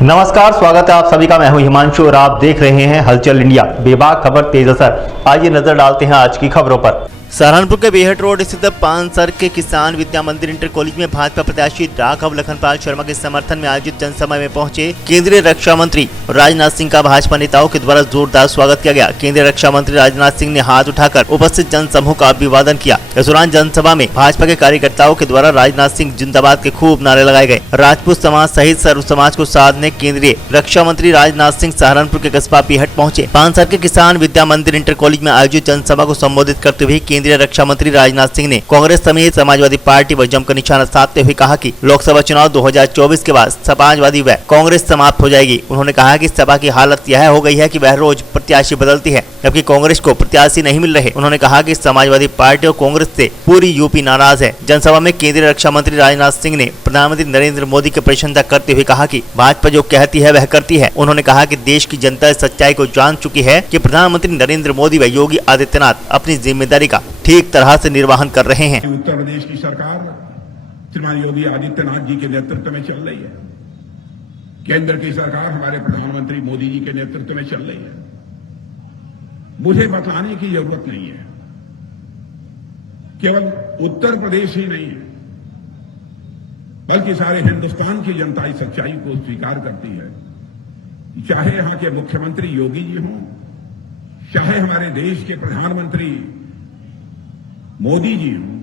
नमस्कार, स्वागत है आप सभी का। मैं हूं हिमांशु और आप देख रहे हैं हलचल इंडिया। बेबाक खबर तेज असर। आइए नजर डालते हैं आज की खबरों पर। सहारनपुर के बेहट रोड स्थित पानसर के किसान विद्या मंदिर इंटर कॉलेज में भाजपा प्रत्याशी राघव लखनपाल शर्मा के समर्थन में आयोजित जनसभा में पहुंचे केंद्रीय रक्षा मंत्री राजनाथ सिंह का भाजपा नेताओं के द्वारा जोरदार स्वागत किया गया। केंद्रीय रक्षा मंत्री राजनाथ सिंह ने हाथ उठाकर उपस्थित जनसमूह का अभिवादन किया। इस दौरान जनसभा में भाजपा के कार्यकर्ताओं के द्वारा राजनाथ सिंह जिंदाबाद के खूब नारे लगाए गए। राजपूत समाज सहित सर्व समाज को साधने केंद्रीय रक्षा मंत्री राजनाथ सिंह सहारनपुर के कस्बा बेहट पहुंचे। पानसर के किसान विद्या मंदिर इंटर कॉलेज में आयोजित जनसभा को संबोधित करते हुए केंद्रीय रक्षा मंत्री राजनाथ सिंह ने कांग्रेस समेत समाजवादी पार्टी पर जमकर निशाना साधते हुए कहा कि लोकसभा चुनाव 2024 के बाद समाजवादी व कांग्रेस समाप्त हो जाएगी। उन्होंने कहा कि सपा की हालत यह हो गई है कि वह रोज प्रत्याशी बदलती है, जबकि कांग्रेस को प्रत्याशी नहीं मिल रहे। उन्होंने कहा कि समाजवादी पार्टी और कांग्रेस से पूरी यूपी नाराज है। जनसभा में केंद्रीय रक्षा मंत्री राजनाथ सिंह ने प्रधानमंत्री नरेंद्र मोदी की प्रशंसा करते हुए कहा कि भाजपा जो कहती है वह करती है। उन्होंने कहा कि देश की जनता इस सच्चाई को जान चुकी है कि प्रधानमंत्री नरेंद्र मोदी व योगी आदित्यनाथ अपनी जिम्मेदारी का ठीक तरह से निर्वहन कर रहे हैं। उत्तर प्रदेश की सरकार श्रीमान योगी आदित्यनाथ जी के नेतृत्व में चल रही है। केंद्र की सरकार हमारे प्रधानमंत्री मोदी जी के नेतृत्व में चल रही है। मुझे बताने की जरूरत नहीं है, केवल उत्तर प्रदेश ही नहीं है बल्कि सारे हिंदुस्तान की जनता इस सच्चाई को स्वीकार करती है। चाहे यहां के मुख्यमंत्री योगी जी हों, चाहे हमारे देश के प्रधानमंत्री मोदी जी हों,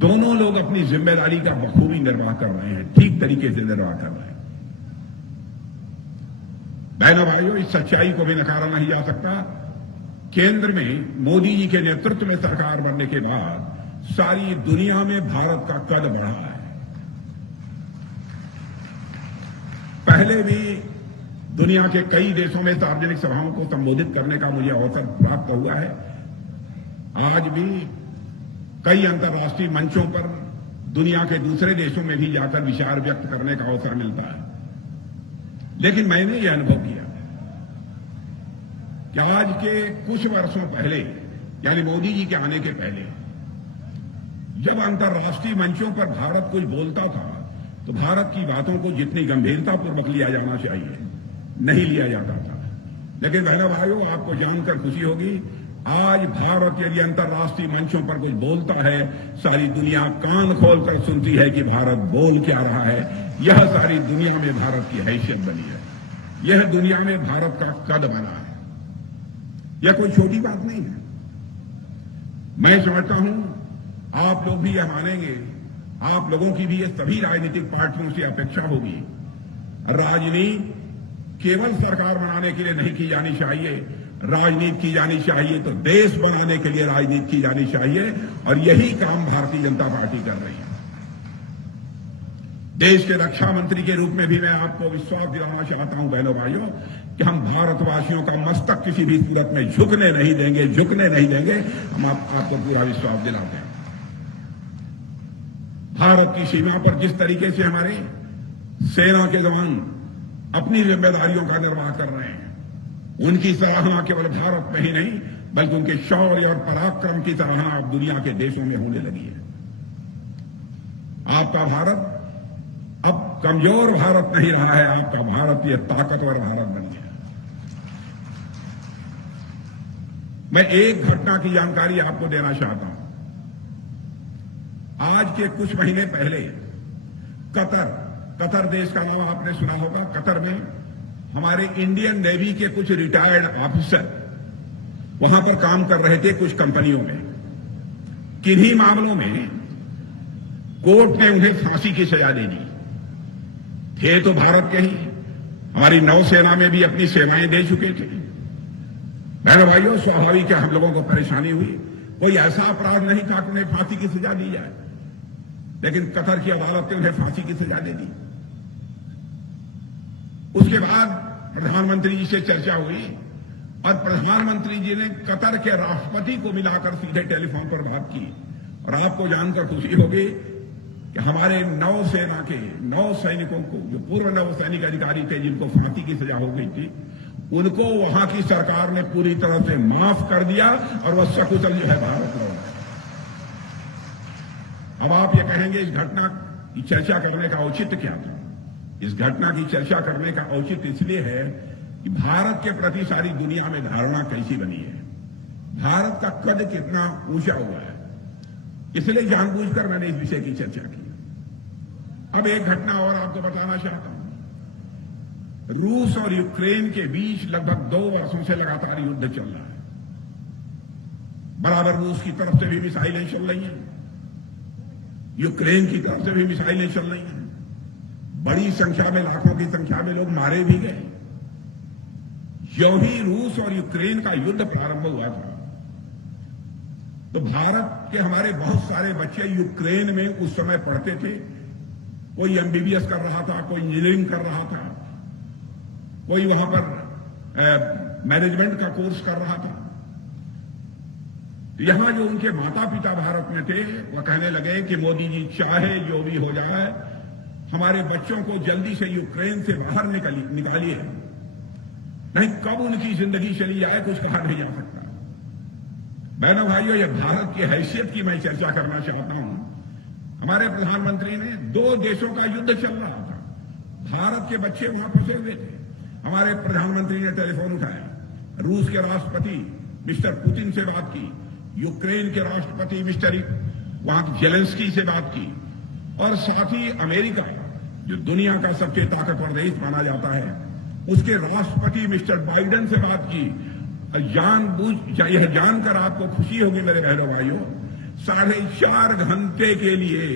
दोनों लोग अपनी जिम्मेदारी का बखूबी निर्वाह कर रहे हैं, ठीक तरीके से निर्वाह कर रहे हैं। बहनों भाइयों, इस सच्चाई को भी नकारा नहीं जा सकता। केंद्र में मोदी जी के नेतृत्व में सरकार बनने के बाद सारी दुनिया में भारत का कद बढ़ा है। पहले भी दुनिया के कई देशों में सार्वजनिक सभाओं को संबोधित करने का मुझे अवसर प्राप्त हुआ है। आज भी कई अंतर्राष्ट्रीय मंचों पर दुनिया के दूसरे देशों में भी जाकर विचार व्यक्त करने का अवसर मिलता है। लेकिन मैंने यह अनुभव किया कि आज के कुछ वर्षों पहले, यानी मोदी जी के आने के पहले, जब अंतर्राष्ट्रीय मंचों पर भारत कुछ बोलता था तो भारत की बातों को जितनी गंभीरतापूर्वक लिया जाना चाहिए नहीं लिया जाता था। लेकिन बहनों भाइयों, आपको जानकर खुशी होगी, आज भारत यदि अंतर्राष्ट्रीय मंचों पर कुछ बोलता है, सारी दुनिया कान खोलकर सुनती है कि भारत बोल क्या रहा है। यह सारी दुनिया में भारत की हैसियत बनी है, यह दुनिया में भारत का कद बना है। यह कोई छोटी बात नहीं है। मैं समझता हूं आप लोग भी यह मानेंगे, आप लोगों की भी ये सभी राजनीतिक पार्टियों से अपेक्षा होगी। राजनीति केवल सरकार बनाने के लिए नहीं की जानी चाहिए, राजनीति की जानी चाहिए तो देश बनाने के लिए राजनीति की जानी चाहिए, और यही काम भारतीय जनता पार्टी कर रही है। देश के रक्षा मंत्री के रूप में भी मैं आपको विश्वास दिलाना चाहता हूं बहनों भाइयों कि हम भारतवासियों का मस्तक किसी भी सूरत में झुकने नहीं देंगे, झुकने नहीं देंगे। हम आपको पूरा विश्वास दिलाते हैं। भारत की सीमा पर जिस तरीके से हमारे सेना के जवान अपनी जिम्मेदारियों का निर्वाह कर रहे हैं, उनकी सराहना केवल भारत में ही नहीं बल्कि उनके शौर्य और पराक्रम की सराहना अब दुनिया के देशों में होने लगी है। आपका भारत अब कमजोर भारत नहीं रहा है, आपका भारत ये ताकतवर भारत बन गया। मैं एक घटना की जानकारी आपको देना चाहता हूं। आज के कुछ महीने पहले कतर देश का नाम आपने सुना होगा। कतर में हमारे इंडियन नेवी के कुछ रिटायर्ड ऑफिसर वहां पर काम कर रहे थे कुछ कंपनियों में। किन्हीं मामलों में कोर्ट ने उन्हें फांसी की सजा दे दी। थे तो भारत के ही, हमारी नौसेना में भी अपनी सेवाएं दे चुके थे। बहनों भाइयों, स्वाभाविक है हम लोगों को परेशानी हुई। कोई ऐसा अपराध नहीं था कि उन्हें फांसी की सजा दी जाए, लेकिन कतर की अदालत ने उन्हें फांसी की सजा दे दी। उसके बाद प्रधानमंत्री जी से चर्चा हुई और प्रधानमंत्री जी ने कतर के राष्ट्रपति को मिलाकर सीधे टेलीफोन पर बात की। और आपको जानकर खुशी होगी कि हमारे नौसेना के 9 सैनिकों को, जो पूर्व नौसैनिक अधिकारी थे जिनको फांसी की सजा हो गई थी, उनको वहां की सरकार ने पूरी तरह से माफ कर दिया और वह सकुशल जो है भारत लौट गए। अब आप ये कहेंगे इस घटना की चर्चा करने का औचित्य क्या था? इस घटना की चर्चा करने का औचित्य इसलिए है कि भारत के प्रति सारी दुनिया में धारणा कैसी बनी है, भारत का कद कितना ऊंचा हुआ है, इसलिए जानबूझकर मैंने इस विषय की चर्चा की। अब एक घटना और आपको बताना चाहता हूं। रूस और यूक्रेन के बीच लगभग 2 वर्षों से लगातार युद्ध चल रहा है। बराबर रूस की तरफ से भी मिसाइलें चल रही हैं, यूक्रेन की तरफ से भी मिसाइलें चल रही हैं। बड़ी संख्या में, लाखों की संख्या में लोग मारे भी गए। जो ही रूस और यूक्रेन का युद्ध प्रारंभ हुआ था तो भारत के हमारे बहुत सारे बच्चे यूक्रेन में उस समय पढ़ते थे। कोई एमबीबीएस कर रहा था, कोई इंजीनियरिंग कर रहा था, कोई वहां पर मैनेजमेंट का कोर्स कर रहा था। यहां जो उनके माता पिता भारत में थे वह कहने लगे कि मोदी जी चाहे जो भी हो जाए, हमारे बच्चों को जल्दी से यूक्रेन से बाहर निकालिए, नहीं कब उनकी जिंदगी चली जाए कुछ कहा नहीं जा सकता। बहनों भाइयों, यह भारत की हैसियत की मैं चर्चा करना चाहता हूं। हमारे प्रधानमंत्री ने 2 देशों का युद्ध चल रहा था, भारत के बच्चे वहां फंसे हुए थे। हमारे प्रधानमंत्री ने टेलीफोन उठाया, रूस के राष्ट्रपति मिस्टर पुतिन से बात की, यूक्रेन के राष्ट्रपति मिस्टर वहां जेलेंस्की से बात की, और साथ ही अमेरिका जो दुनिया का सबसे ताकतवर देश माना जाता है उसके राष्ट्रपति मिस्टर बाइडेन से बात की। यह जानकर आपको खुशी होगी मेरे बहनों भाइयों, 4.5 घंटे के लिए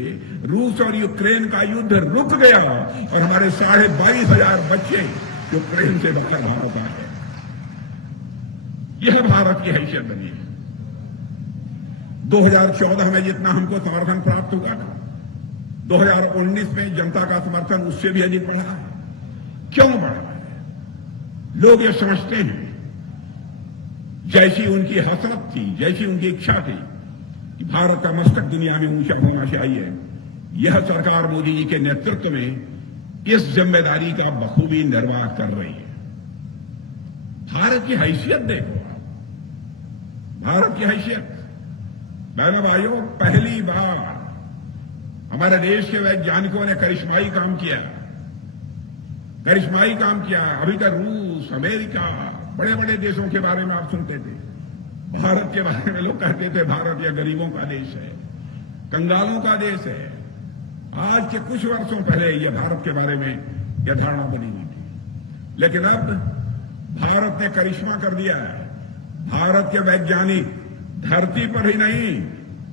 रूस और यूक्रेन का युद्ध रुक गया और हमारे 22,500 बच्चे यूक्रेन से बाहर भारत आ गए। यह भारत की हैसियत बनी है। 2014 में जितना हमको समर्थन प्राप्त हुआ था, 2019 में जनता का समर्थन उससे भी अधिक बढ़ा है। क्यों बढ़ा है? लोग ये समझते हैं, जैसी उनकी हसरत थी, जैसी उनकी इच्छा थी कि भारत का मस्तक दुनिया में ऊंचा होना चाहिए, यह सरकार मोदी जी के नेतृत्व में इस जिम्मेदारी का बखूबी निर्वाह कर रही है। भारत की हैसियत देखो, भारत की हैसियत। बहनों भाइयों, पहली बार हमारे देश के वैज्ञानिकों ने करिश्माई काम किया, करिश्माई काम किया। अभी तक रूस, अमेरिका, बड़े बड़े देशों के बारे में आप सुनते थे, भारत के बारे में लोग कहते थे भारत यह गरीबों का देश है, कंगालों का देश है। आज के कुछ वर्षों पहले यह भारत के बारे में यह धारणा बनी हुई थी, लेकिन अब भारत ने करिश्मा कर दिया है। भारत के वैज्ञानिक धरती पर ही नहीं,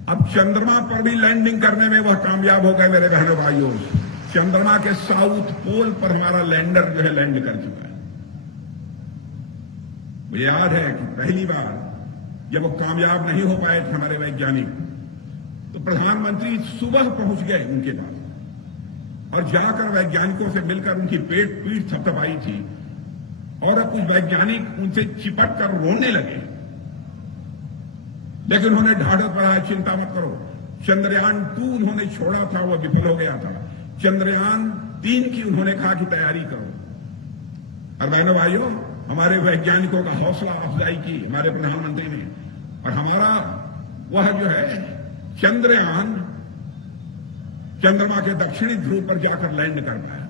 अब चंद्रमा पर भी लैंडिंग करने में वह कामयाब हो गए। मेरे बहनों भाइयों, चंद्रमा के साउथ पोल पर हमारा लैंडर जो है लैंड कर चुका है। मुझे याद है कि पहली बार जब वो कामयाब नहीं हो पाए थे हमारे वैज्ञानिक, तो प्रधानमंत्री सुबह पहुंच गए उनके पास और जाकर वैज्ञानिकों से मिलकर उनकी पीठ थपथपाई थी और कुछ वैज्ञानिक उनसे चिपट कर रोने लगे, लेकिन उन्होंने ढाढ़स बढ़ाया, चिंता मत करो। चंद्रयान 2 उन्होंने छोड़ा था, वह विफल हो गया था। चंद्रयान 3 की उन्होंने कहा कि तैयारी करो। और बहनों भाइयों, हमारे वैज्ञानिकों का हौसला अफजाई की हमारे प्रधानमंत्री ने, और हमारा वह जो है चंद्रयान चंद्रमा के दक्षिणी ध्रुव पर जाकर लैंड कर पाया।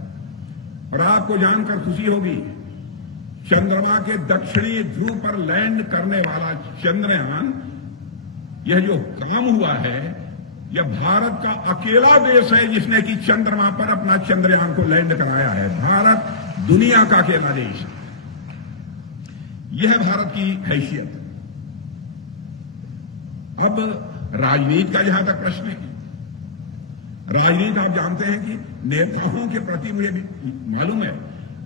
और आपको जानकर खुशी होगी, चंद्रमा के दक्षिणी ध्रुव पर लैंड करने वाला चंद्रयान, यह जो काम हुआ है, यह भारत का अकेला देश है जिसने कि चंद्रमा पर अपना चंद्रयान को लैंड कराया है। भारत दुनिया का अकेला देश है। यह है भारत की हैसियत। अब राजनीति का जहां तक प्रश्न है, राजनीति आप जानते हैं कि नेताओं के प्रति मुझे भी मालूम है,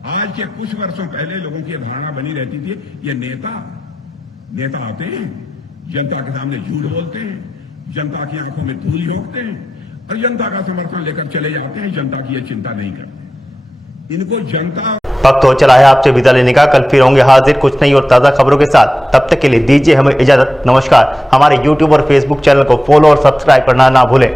आज के कुछ वर्षों पहले लोगों की धारणा बनी रहती थी, ये नेता आते हैं, जनता के सामने झूठ बोलते हैं, जनता की आंखों में धूल झोंकते हैं और जनता का समर्थन लेकर चले जाते हैं, जनता की यह चिंता नहीं करते। इनको जनता वक्त हो चला है आपसे विदा लेने का। कल फिर होंगे हाजिर कुछ नई और ताज़ा खबरों के साथ। तब तक के लिए दीजिए हमें इजाजत। नमस्कार। हमारे YouTube और Facebook चैनल को फॉलो और सब्सक्राइब करना ना भूलें।